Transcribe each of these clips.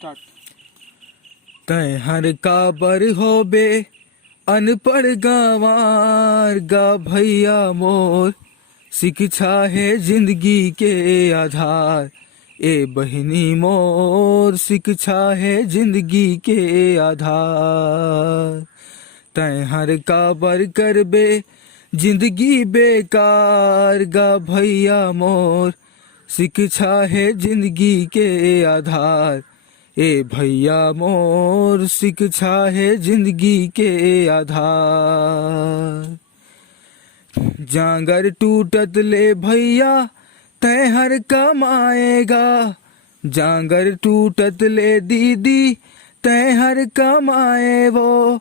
Start. तय हर काबर होबे अनपढ़ गंवार गा भैया मोर, शिक्षा है जिंदगी के आधार। ए बहिनी मोर, शिक्षा है जिंदगी के आधार। तय हर काबर करबे जिंदगी बेकार गा भैया मोर, शिक्षा है जिंदगी के आधार। ए भैया मोर, शिक्षा है जिंदगी के आधार। जांगर टूटत ले भैया तय हर कमाएगा, जांगर टूटत ले दीदी तय हर कमाए वो।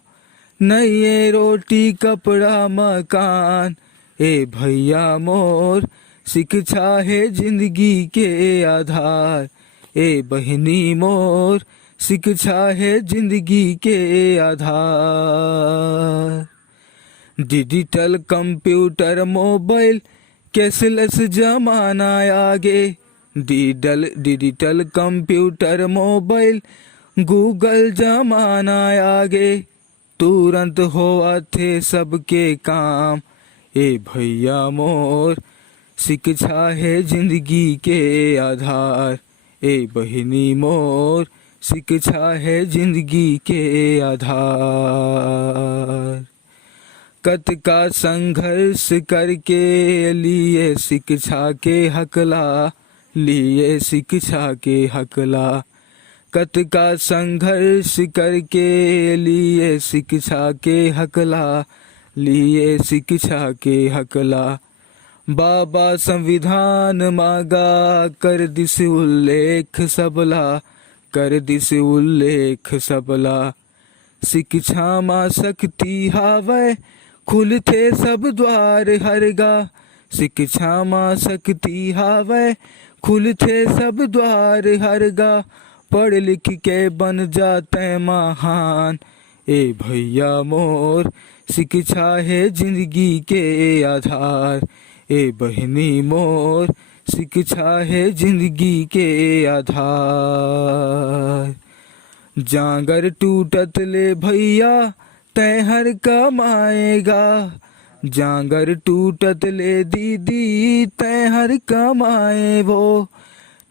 नई रोटी कपड़ा मकान, ए भैया मोर, शिक्षा है जिंदगी के आधार। ए बहिनी मोर, शिक्षा है जिंदगी के आधार। डिजिटल कंप्यूटर मोबाइल कैशलेस जमाना आगे, डिजिटल कंप्यूटर मोबाइल गूगल जमाना आगे। तुरंत होआ थे सबके काम, ए भैया मोर, शिक्षा है जिंदगी के आधार। ए बहिनी मोर, शिक्षा है जिंदगी के आधार। कत का संघर्ष करके लिए शिक्षा के हकला, लिए शिक्षा के हकला। कत का संघर्ष करके लिए शिक्षा के हकला, लिए शिक्षा के हकला। बाबा संविधान मांगा कर दिस उल्लेख सबला, कर दिस उल्लेख सबला। शिक्षा मां शक्ति हावै, खुलते सब द्वार हरगा। शिक्षा मां शक्ति हावै, खुलते सब द्वार हरगा। पढ़ लिख के बन जाते महान, ए भैया मोर, शिक्षा है जिंदगी के आधार। ए बहिनी मोर, शिक्षा है जिंदगी के आधार। जांगर टूटत ले भैया तय हर कमाएगा, जांगर टूटत ले दीदी तय हर कमाए वो।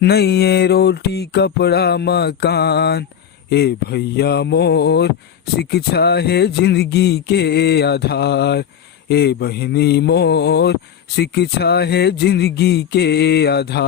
नई रोटी कपड़ा मकान, ए भैया मोर, शिक्षा है जिंदगी के आधार। ए बहिनी मोर, शिक्षा है जिंदगी के आधार।